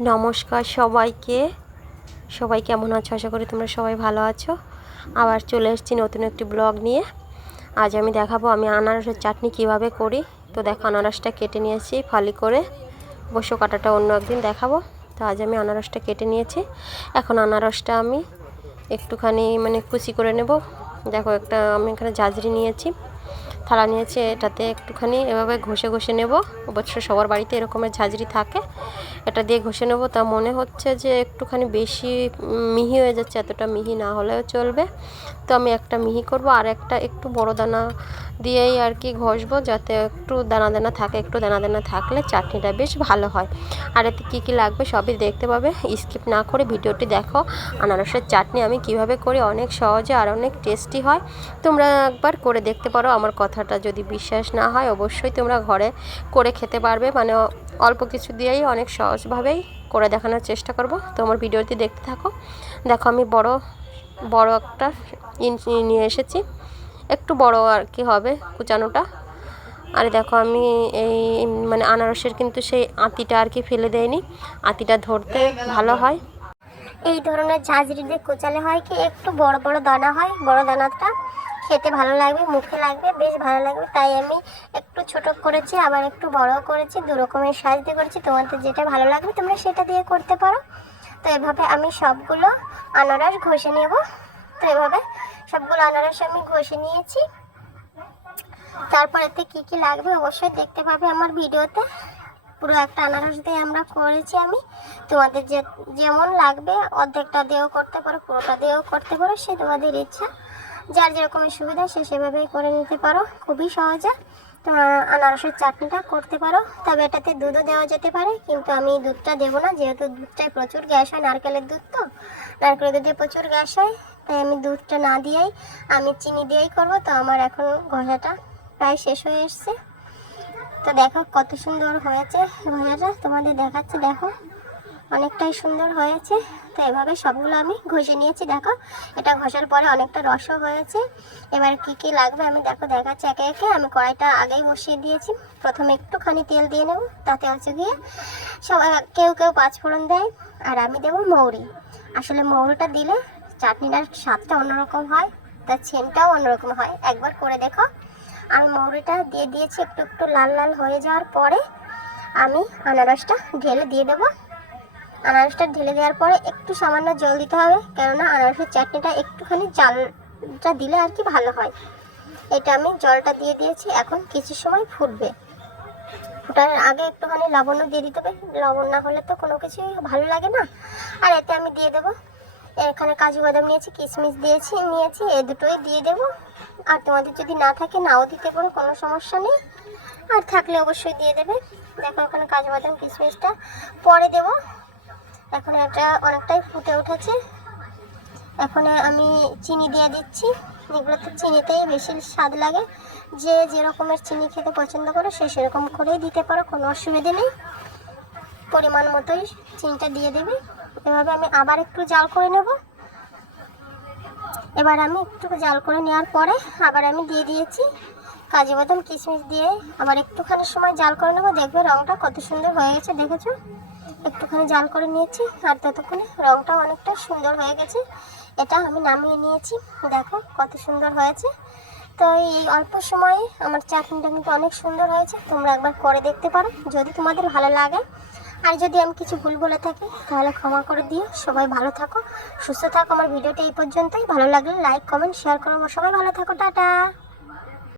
নমস্কার সবাইকে। সবাই কেমন আছো? আশা করি তোমরা সবাই ভালো আছো। আবার চলে এসেছি নতুন একটি ব্লগ নিয়ে। আজ আমি দেখাবো আমি আনারসের চাটনি কীভাবে করি। তো দেখো, আনারসটা কেটে নিয়েছি ফালি করে। অবশ্য কাটাটা অন্য একদিন দেখাবো। তো আজ আমি আনারসটা কেটে নিয়েছি। এখন আনারসটা আমি একটুখানি মানে কুচি করে নেব। দেখো, একটা আমি এখানে জাজরি নিয়েছি। থালা নিয়েছি এটাতে একটুখানি। এভাবে ঘষে ঘষে নেব। অবশ্য সবার বাড়িতে এরকমের ঝাঁঝরি থাকে। এটা দিয়ে ঘষে নেব। তা মনে হচ্ছে যে একটুখানি বেশি মিহি হয়ে যাচ্ছে, এতটা মিহি না হলেও চলবে। তো আমি একটা মিহি করব আর একটা একটু বড় দানা দিয়েই আর কি ঘষবো, যাতে একটু দানা দানা থাকে, একটু দানা দানা থাকলে চাটনিটা বেশ ভালো হয়। আর এতে কী কী লাগবে সবই দেখতে পাবে। স্কিপ না করে ভিডিওটি দেখো। আনারসের চাটনি আমি কীভাবে করি, অনেক সহজে আর অনেক টেস্টি হয়। তোমরা একবার করে দেখতে পারো আমার কথাটা যদি বিশ্বাস না হয়, অবশ্যই তোমরা ঘরে করে খেতে পারবে। মানে অল্প কিছু দিয়েই অনেক সহজভাবেই করে দেখানোর চেষ্টা করব। তোমার ভিডিওটি দেখতে থাকো। দেখো, আমি বড় বড় একটা নিয়ে এসেছি। একটু বড় আর কি হবে কুচানোটা। আর দেখো, আমি এই মানে আনারসের কিন্তু সেই আঁতিটা আর কি ফেলে দেয়নি আঁতিটা ধরতে ভালো হয়। এই ধরনের ঝাঁঝরি দিয়ে কোচালে হয় কি, একটু বড় বড় দানা হয়। বড় দানাটা খেতে ভালো লাগবে, মুখে লাগবে, বেশ ভালো লাগবে। তাই আমি একটু ছোট করেছি, আবার একটু বড় করেছি, দু রকমের সাইজ দিয়ে করেছি। তোমাদের যেটা ভালো লাগবে তোমরা সেটা দিয়ে করতে পারো। তো এভাবে আমি সবগুলো আনারস ঘষে নেব। তো এভাবে সবগুলো আনারস আমি ঘষে নিয়েছি। তারপর এতে কী কী লাগবে অবশ্যই দেখতে পাবে আমার ভিডিওতে। পুরো একটা আনারস দিয়ে আমরা করেছি আমি। তোমাদের যে, যেমন লাগবে, অর্ধেকটা দিয়েও করতে পারো, পুরোটা দিয়েও করতে পারো, সে তোমাদের ইচ্ছা। যার যেরকমের সুবিধা সে সেভাবেই করে নিতে পারো। খুবই সহজে। তোমরা আনারসের চাটনিটা করতে পারো। তবে এটাতে দুধও দেওয়া যেতে পারে, কিন্তু আমি দুধটা দেবো না। যেহেতু দুধটায় প্রচুর গ্যাস হয়, নারকেলের দুধ তো। নারকেলের দুধে প্রচুর গ্যাস হয়, তাই আমি দুধটা না দিয়েই, আমি চিনি দিয়েই করব। তো আমার এখন ঘষাটা প্রায় শেষ হয়ে এসছে। তো দেখো কত সুন্দর হয়েছে ঘষাটা। তোমাদের দেখাচ্ছে, দেখো। অনেকটাই সুন্দর হয়েছে। তো এভাবে সবগুলো আমি ঘষে নিয়েছি, দেখো। এটা ঘষার পরে অনেকটা রসও হয়েছে। এবার কি কি লাগবে আমি দেখো, দেখাচ্ছি একে একে। আমি কড়াইটা আগেই বসিয়ে দিয়েছি। প্রথমে একটুখানি তেল দিয়ে নেব, তাতে হচ্ছে গিয়ে সবাই, কেউ কেউ পাঁচফোড়ন দেয়। আর আমি দেবো মৌরি। আসলে মৌরিটা দিলে চাটনিটার স্বাদটা অন্যরকম হয়, তার ছেনটাও অন্যরকম হয়। একবার করে দেখো। আমি মৌরিটা দিয়ে দিয়েছি, একটু একটু লাল লাল হয়ে যাওয়ার পরে আমি আনারসটা ঢেলে দিয়ে দেবো। আনারসটা ঢেলে দেওয়ার পরে একটু সামান্য জল দিতে হবে, কেননা আনারসের চাটনিটা একটুখানি জালটা দিলে আর কি ভালো হয়। এটা আমি জলটা দিয়ে দিয়েছি, এখন কিছু সময় ফুটবে। ফুটার আগে একটুখানি লবণও দিয়ে দিতে হবে, লবণ না হলে তো কোনো কিছুই ভালো লাগে না। আর এতে আমি দিয়ে দেবো, এখানে কাজু বাদাম নিয়েছি, কিশমিশ দিয়েছি, নিয়েছি, এ দুটোই দিয়ে দেবো। আর তোমাদের যদি না থাকে নাও দিতে পারো, কোনো সমস্যা নেই। আর থাকলে অবশ্যই দিয়ে দেবে। দেখো এখানে কাজু বাদাম, কিশমিশটা পরে দেবো। এখন এটা অনেকটাই ফুটে উঠেছে। এখন আমি চিনি দিয়ে দিচ্ছি। এগুলোতে চিনিতেই বেশি স্বাদ লাগে। যে যে রকমের চিনি খেতে পছন্দ করে, সে সেরকম করেই দিতে পারো, কোনো অসুবিধে নেই। পরিমাণ মতোই চিনিটা দিয়ে দেবে। এভাবে আমি আবার একটু জাল করে নেব। এবার আমি একটু জাল করে নেওয়ার পরে আবার আমি দিয়ে দিয়েছি কাজু বাদাম, কিশমিশ দিয়ে। আবার একটুখানি সময় জাল করে নেব। দেখবে রঙটা কত সুন্দর হয়ে গেছে, দেখেছ? একটুখানি জাল করে নিয়েছি, আর ততক্ষণে রঙটাও অনেকটা সুন্দর হয়ে গেছে। এটা আমি নামিয়ে নিয়েছি। দেখো কত সুন্দর হয়েছে। তো এই অল্প সময়ে আমার চাটনিটা কিন্তু অনেক সুন্দর হয়েছে। তোমরা একবার করে দেখতে পারো, যদি তোমাদের ভালো লাগে। আর যদি আমি কিছু ভুল বলে থাকি, তাহলে ক্ষমা করে দিও। সবাই ভালো থাকো, সুস্থ থাকো। আমার ভিডিওটা এই পর্যন্তই। ভালো লাগলে লাইক কমেন্ট শেয়ার করো। সবাই ভালো থাকো। টাটা!